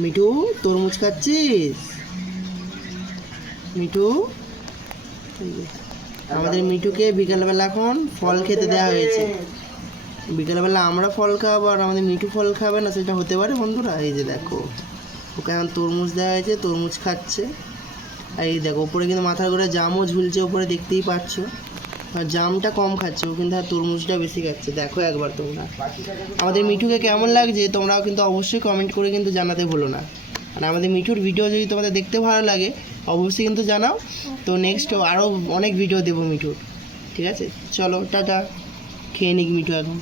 মিঠু তরমুজ খাচ্ছিস? মিঠু, আমাদের মিঠুকে বিকালবেলা এখন ফল খেতে দেওয়া হয়েছে। বিকালবেলা আমরা ফল খাবো আর আমাদের মিঠু ফল খাবে না, সেটা হতে পারে বন্ধুরা? এই যে দেখো, ওকে এখন তরমুজ দেওয়া হয়েছে, তরমুজ খাচ্ছে। আর এই দেখো ওপরে কিন্তু মাথার করে জামও ঝুলছে ওপরে, দেখতেই পাচ্ছ। আর জামটা কম খাচ্ছে ও, কিন্তু আর তরমুজটা বেশি খাচ্ছে। দেখো একবার তোমরা আমাদের মিঠুকে কেমন লাগছে তোমরাও কিন্তু অবশ্যই কমেন্ট করে কিন্তু জানাতে ভুলো না। আর আমাদের মিঠুর ভিডিও যদি তোমাদের দেখতে ভালো লাগে অবশ্যই কিন্তু জানাও। তো নেক্সট আরও অনেক ভিডিও দেবো মিঠুর, ঠিক আছে? চলো টাটা, খেয়ে নিক মিঠু এখন।